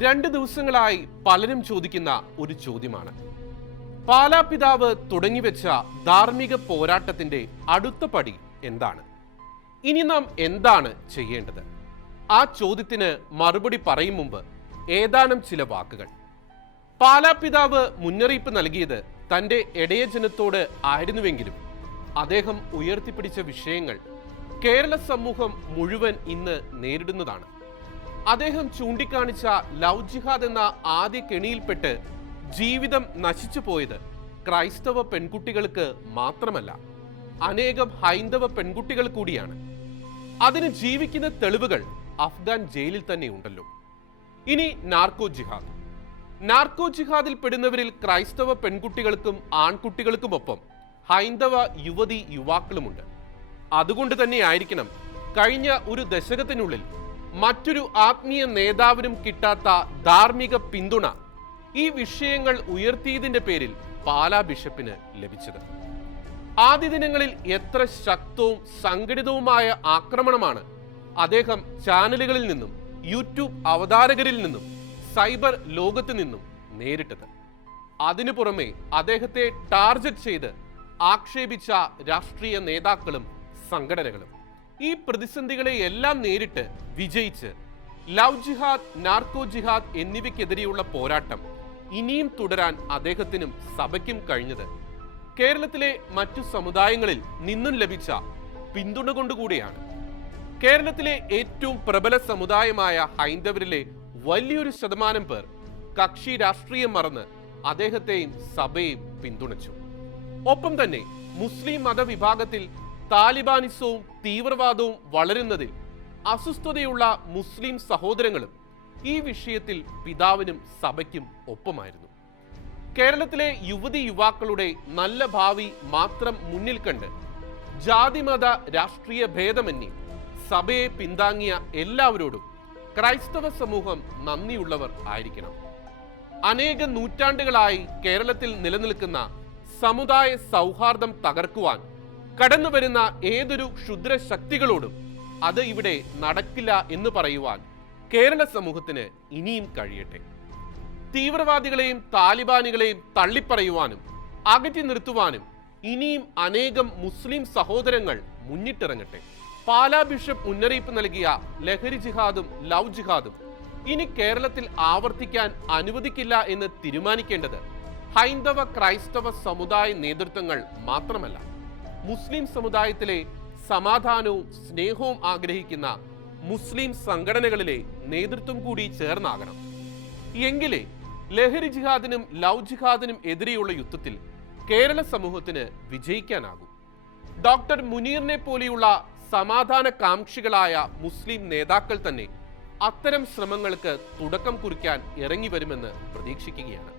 2 ദിവസങ്ങളായി പലരും ചോദിക്കുന്ന ഒരു ചോദ്യമാണ്. പാലാ പിതാവ് തുടങ്ങിവെച്ച ധാർമ്മിക പോരാട്ടത്തിന്റെ അടുത്ത പടി എന്താണ്? ഇനി നാം എന്താണ് ചെയ്യേണ്ടത്? ആ ചോദ്യത്തിന് മറുപടി പറയും മുമ്പ് ഏതാനും ചില വാക്കുകൾ. പാലാ പിതാവ് മുന്നറിയിപ്പ് നൽകിയത് തന്റെ ഇടയജനത്തോട് ആയിരുന്നുവെങ്കിലും അദ്ദേഹം ഉയർത്തിപ്പിടിച്ച വിഷയങ്ങൾ കേരള സമൂഹം മുഴുവൻ ഇന്ന് നേരിടുന്നതാണ്. അദ്ദേഹം ചൂണ്ടിക്കാണിച്ച ലവ് ജിഹാദ് എന്ന ആദ്യ കെണിയിൽപ്പെട്ട് ജീവിതം നശിച്ചു പോയത് ക്രൈസ്തവ പെൺകുട്ടികൾക്ക് മാത്രമല്ല, അനേകം ഹൈന്ദവ പെൺകുട്ടികൾ കൂടിയാണ്. അതിന് ജീവിക്കുന്ന തെളിവുകൾ അഫ്ഗാൻ ജയിലിൽ തന്നെ ഉണ്ടല്ലോ. ഇനി നാർക്കോ ജിഹാദ്. നാർക്കോ ജിഹാദിൽ പെടുന്നവരിൽ ക്രൈസ്തവ പെൺകുട്ടികൾക്കും ആൺകുട്ടികൾക്കുമൊപ്പം ഹൈന്ദവ യുവതി യുവാക്കളുമുണ്ട്. അതുകൊണ്ട് തന്നെയായിരിക്കണം കഴിഞ്ഞ ഒരു ദശകത്തിനുള്ളിൽ മറ്റൊരു ആത്മീയ നേതാവിനും കിട്ടാത്ത ധാർമ്മിക പിന്തുണ ഈ വിഷയങ്ങൾ ഉയർത്തിയതിന്റെ പേരിൽ പാലാ ബിഷപ്പിന് ലഭിച്ചത്. ആദ്യ ദിനങ്ങളിൽ എത്ര ശക്തവും സംഘടിതവുമായ ആക്രമണമാണ് അദ്ദേഹം ചാനലുകളിൽ നിന്നും യൂട്യൂബ് അവതാരകരിൽ നിന്നും സൈബർ ലോകത്ത് നിന്നും നേരിട്ടത്. അതിനു പുറമെ അദ്ദേഹത്തെ ടാർഗറ്റ് ചെയ്ത് ആക്ഷേപിച്ച രാഷ്ട്രീയ നേതാക്കളും സംഘടനകളും. ഈ പ്രതിസന്ധികളെ എല്ലാം നേരിട്ട് വിജയിച്ച് ലവ് ജിഹാദ്, നാർക്കോ ജിഹാദ് എന്നിവയ്ക്കെതിരെയുള്ള പോരാട്ടം ഇനിയും തുടരാൻ അദ്ദേഹത്തിനും സഭയ്ക്കും കഴിഞ്ഞത് കേരളത്തിലെ മറ്റു സമുദായങ്ങളിൽ നിന്നും ലഭിച്ച പിന്തുണ കൊണ്ടുകൂടിയാണ്. കേരളത്തിലെ ഏറ്റവും പ്രബല സമുദായമായ ഹൈന്ദവരിലെ വലിയൊരു ശതമാനം പേർ കക്ഷി രാഷ്ട്രീയം മറന്ന് അദ്ദേഹത്തെയും സഭയെയും പിന്തുണച്ചു. ഒപ്പം തന്നെ മുസ്ലിം മതവിഭാഗത്തിൽ താലിബാനിസവും തീവ്രവാദവും വളരുന്നതിൽ അസ്വസ്ഥതയുള്ള മുസ്ലിം സഹോദരങ്ങളും ഈ വിഷയത്തിൽ പിതാവിനും സഭയ്ക്കും ഒപ്പമായിരുന്നു. കേരളത്തിലെ യുവതി യുവാക്കളുടെ നല്ല ഭാവി മാത്രം മുന്നിൽ കണ്ട് ജാതിമത രാഷ്ട്രീയ ഭേദമന്യേ സഭയെ പിന്താങ്ങിയ എല്ലാവരോടും ക്രൈസ്തവ സമൂഹം നന്ദിയുള്ളവർ ആയിരിക്കണം. അനേക നൂറ്റാണ്ടുകളായി കേരളത്തിൽ നിലനിൽക്കുന്ന സമുദായ സൗഹാർദ്ദം തകർക്കുവാൻ കടന്നുവരുന്ന ഏതൊരു ക്ഷുദ്ര ശക്തികളോടും അത് ഇവിടെ നടക്കില്ല എന്ന് പറയുവാൻ കേരള സമൂഹത്തിന് ഇനിയും കഴിയട്ടെ. തീവ്രവാദികളെയും താലിബാനികളെയും തള്ളിപ്പറയുവാനും അകറ്റി നിർത്തുവാനും ഇനിയും അനേകം മുസ്ലിം സഹോദരങ്ങൾ മുന്നിട്ടിറങ്ങട്ടെ. പാലാ ബിഷപ്പ് മുന്നറിയിപ്പ് നൽകിയ ലഹരി ജിഹാദും ലവ് ജിഹാദും ഇനി കേരളത്തിൽ ആവർത്തിക്കാൻ അനുവദിക്കില്ല എന്ന് തീരുമാനിക്കേണ്ടത് ഹൈന്ദവ ക്രൈസ്തവ സമുദായ നേതൃത്വങ്ങൾ മാത്രമല്ല, മുസ്ലിം സമുദായത്തിലെ സമാധാനവും സ്നേഹവും ആഗ്രഹിക്കുന്ന മുസ്ലിം സംഘടനകളിലെ നേതൃത്വം കൂടി ചേർന്നാകണം. എങ്കിലേ ലഹരി ജിഹാദിനും ലവ് ജിഹാദിനും എതിരെയുള്ള യുദ്ധത്തിൽ കേരള സമൂഹത്തിന് വിജയിക്കാനാകൂ. ഡോക്ടർ മുനീറിനെ പോലെയുള്ള സമാധാന കാംക്ഷികളായ മുസ്ലിം നേതാക്കൾ തന്നെ അത്തരം ശ്രമങ്ങൾക്ക് തുടക്കം കുറിക്കാൻ ഇറങ്ങി വരുമെന്ന് പ്രതീക്ഷിക്കുകയാണ്.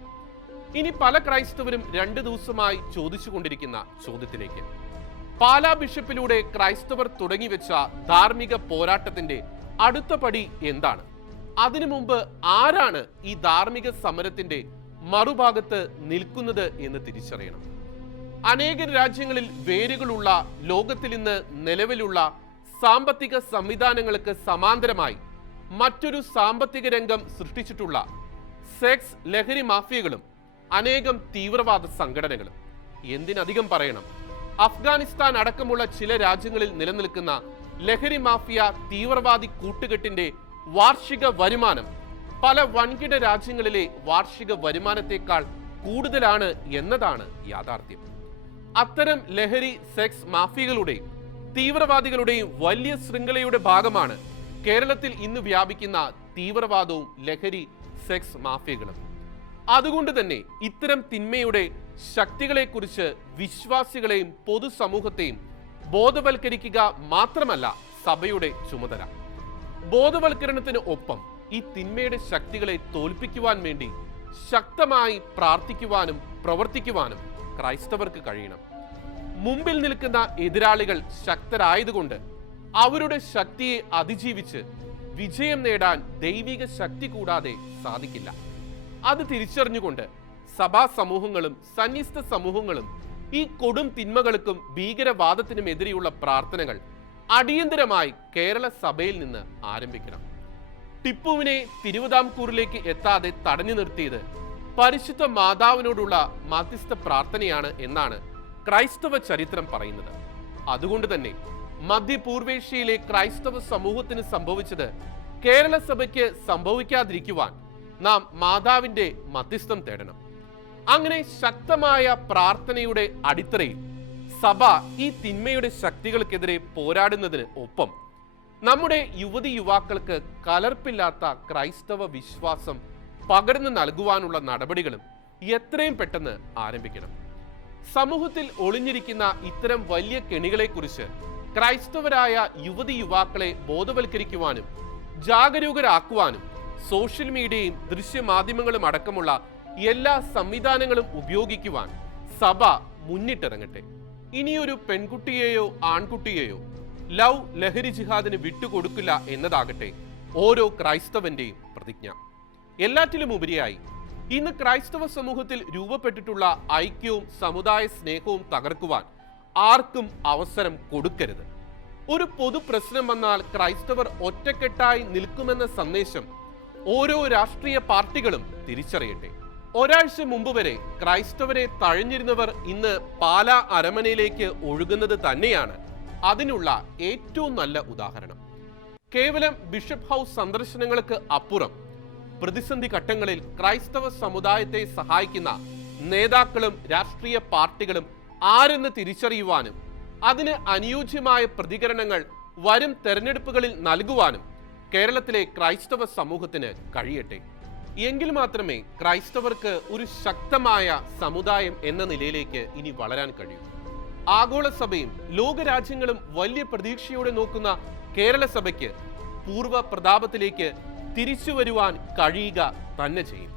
ഇനി പല ക്രൈസ്തവരും 2 ദിവസമായി ചോദിച്ചുകൊണ്ടിരിക്കുന്ന ചോദ്യത്തിലേക്ക്. പാലാ ബിഷപ്പിലൂടെ ക്രൈസ്തവർ തുടങ്ങിവെച്ച ധാർമ്മിക പോരാട്ടത്തിന്റെ അടുത്ത പടി എന്താണ്? അതിനു മുമ്പ് ആരാണ് ഈ ധാർമ്മിക സമരത്തിന്റെ മറുഭാഗത്ത് നിൽക്കുന്നത് എന്ന് തിരിച്ചറിയണം. അനേകം രാജ്യങ്ങളിൽ വേരുകളുള്ള ലോകത്തിൽ ഇന്ന് നിലവിലുള്ള സാമ്പത്തിക സംവിധാനങ്ങൾക്ക് സമാന്തരമായി മറ്റൊരു സാമ്പത്തിക രംഗം സൃഷ്ടിച്ചിട്ടുള്ള സെക്സ് ലഹരി മാഫിയകളും അനേകം തീവ്രവാദ സംഘടനകളും. എന്തിനധികം പറയണം, അഫ്ഗാനിസ്ഥാൻ അടക്കമുള്ള ചില രാജ്യങ്ങളിൽ നിലനിൽക്കുന്ന ലഹരി മാഫിയ തീവ്രവാദി കൂട്ടുകെട്ടിന്റെ വാർഷിക വരുമാനം പല വൻകിട രാജ്യങ്ങളിലെ വാർഷിക വരുമാനത്തെക്കാൾ കൂടുതലാണ് എന്നതാണ് യാഥാർത്ഥ്യം. അത്തരം ലഹരി സെക്സ് മാഫിയകളുടെയും തീവ്രവാദികളുടെയും വലിയ ശൃംഖലയുടെ ഭാഗമാണ് കേരളത്തിൽ ഇന്ന് വ്യാപിക്കുന്ന തീവ്രവാദവും ലഹരി സെക്സ് മാഫിയകളും. അതുകൊണ്ട് തന്നെ ഇത്തരം തിന്മയുടെ ശക്തികളെക്കുറിച്ച് വിശ്വാസികളെയും പൊതുസമൂഹത്തെയും ബോധവൽക്കരിക്കുക മാത്രമല്ല സഭയുടെ ചുമതല. ബോധവൽക്കരണത്തിന് ഒപ്പം ഈ തിന്മയുടെ ശക്തികളെ തോൽപ്പിക്കുവാൻ വേണ്ടി ശക്തമായി പ്രാർത്ഥിക്കുവാനും പ്രവർത്തിക്കുവാനും ക്രൈസ്തവർക്ക് കഴിയണം. മുമ്പിൽ നിൽക്കുന്ന എതിരാളികൾ ശക്തരായതുകൊണ്ട് അവരുടെ ശക്തിയെ അതിജീവിച്ച് വിജയം നേടാൻ ദൈവിക ശക്തി കൂടാതെ സാധിക്കില്ല. അത് തിരിച്ചറിഞ്ഞുകൊണ്ട് സഭാ സമൂഹങ്ങളും സന്യസ്ത സമൂഹങ്ങളും ഈ കൊടും തിന്മകൾക്കും ഭീകരവാദത്തിനുമെതിരെയുള്ള പ്രാർത്ഥനകൾ അടിയന്തരമായി കേരള സഭയിൽ നിന്ന് ആരംഭിക്കണം. ടിപ്പുവിനെ തിരുവിതാംകൂറിലേക്ക് എത്താതെ തടഞ്ഞു നിർത്തിയത് പരിശുദ്ധ മാതാവിനോടുള്ള മധ്യസ്ഥ പ്രാർത്ഥനയാണ് എന്നാണ് ക്രൈസ്തവ ചരിത്രം പറയുന്നത്. അതുകൊണ്ട് തന്നെ മധ്യപൂർവേഷ്യയിലെ ക്രൈസ്തവ സമൂഹത്തിന് സംഭവിച്ചത് കേരള സഭയ്ക്ക് സംഭവിക്കാതിരിക്കുവാൻ നാം മാതാവിന്റെ മധ്യസ്ഥം തേടണം. അങ്ങനെ ശക്തമായ പ്രാർത്ഥനയുടെ അടിത്തറയിൽ സഭ ഈ തിന്മയുടെ ശക്തികൾക്കെതിരെ പോരാടുന്നതിന് ഒപ്പം നമ്മുടെ യുവതി യുവാക്കൾക്ക് കലർപ്പില്ലാത്ത ക്രൈസ്തവ വിശ്വാസം പകർന്നു നൽകുവാനുള്ള നടപടികളും എത്രയും പെട്ടെന്ന് ആരംഭിക്കണം. സമൂഹത്തിൽ ഒളിഞ്ഞിരിക്കുന്ന ഇത്തരം വലിയ കെണികളെക്കുറിച്ച് ക്രൈസ്തവരായ യുവതി യുവാക്കളെ ബോധവൽക്കരിക്കുവാനും ജാഗരൂകരാക്കുവാനും സോഷ്യൽ മീഡിയയും ദൃശ്യമാധ്യമങ്ങളും അടക്കമുള്ള എല്ലാ സംവിധാനങ്ങളും ഉപയോഗിക്കുവാൻ സഭ മുന്നിട്ടിറങ്ങട്ടെ. ഇനിയൊരു പെൺകുട്ടിയെയോ ആൺകുട്ടിയെയോ ലവ് ലഹരി ജിഹാദിന് വിട്ടുകൊടുക്കില്ല എന്നതാകട്ടെ ഓരോ ക്രൈസ്തവന്റെയും പ്രതിജ്ഞ. എല്ലാറ്റിലും ഉപരിയായി ഇന്ന് ക്രൈസ്തവ സമൂഹത്തിൽ രൂപപ്പെട്ടിട്ടുള്ള ഐക്യവും സമുദായ സ്നേഹവും തകർക്കുവാൻ ആർക്കും അവസരം കൊടുക്കരുത്. ഒരു പൊതു പ്രശ്നം വന്നാൽ ക്രൈസ്തവർ ഒറ്റക്കെട്ടായി നിൽക്കുമെന്ന സന്ദേശം ഓരോ രാഷ്ട്രീയ പാർട്ടികളും തിരിച്ചറിയട്ടെ. ഒരാഴ്ച മുമ്പ് വരെ ക്രൈസ്തവരെ തഴഞ്ഞിരുന്നവർ ഇന്ന് പാലാ അരമനയിലേക്ക് ഒഴുകുന്നത് തന്നെയാണ് അതിനുള്ള ഏറ്റവും നല്ല ഉദാഹരണം. കേവലം ബിഷപ്പ് ഹൗസ് സന്ദർശനങ്ങൾക്ക് അപ്പുറം പ്രതിസന്ധി ഘട്ടങ്ങളിൽ ക്രൈസ്തവ സമുദായത്തെ സഹായിക്കുന്ന നേതാക്കളും രാഷ്ട്രീയ പാർട്ടികളും ആരെന്ന് തിരിച്ചറിയുവാനും അതിന് അനുയോജ്യമായ പ്രതികരണങ്ങൾ വരും തെരഞ്ഞെടുപ്പുകളിൽ നൽകുവാനും കേരളത്തിലെ ക്രൈസ്തവ സമൂഹത്തിന് കഴിയട്ടെ. എങ്കിൽ മാത്രമേ ക്രൈസ്തവർക്ക് ഒരു ശക്തമായ സമുദായം എന്ന നിലയിലേക്ക് ഇനി വളരാൻ കഴിയൂ. ആഗോള സഭയും ലോകരാജ്യങ്ങളും വലിയ പ്രതീക്ഷയോടെ നോക്കുന്ന കേരള സഭയ്ക്ക് പൂർവ്വ പ്രതാപത്തിലേക്ക് തിരിച്ചു വരുവാൻ കഴിയുക തന്നെ ചെയ്യും.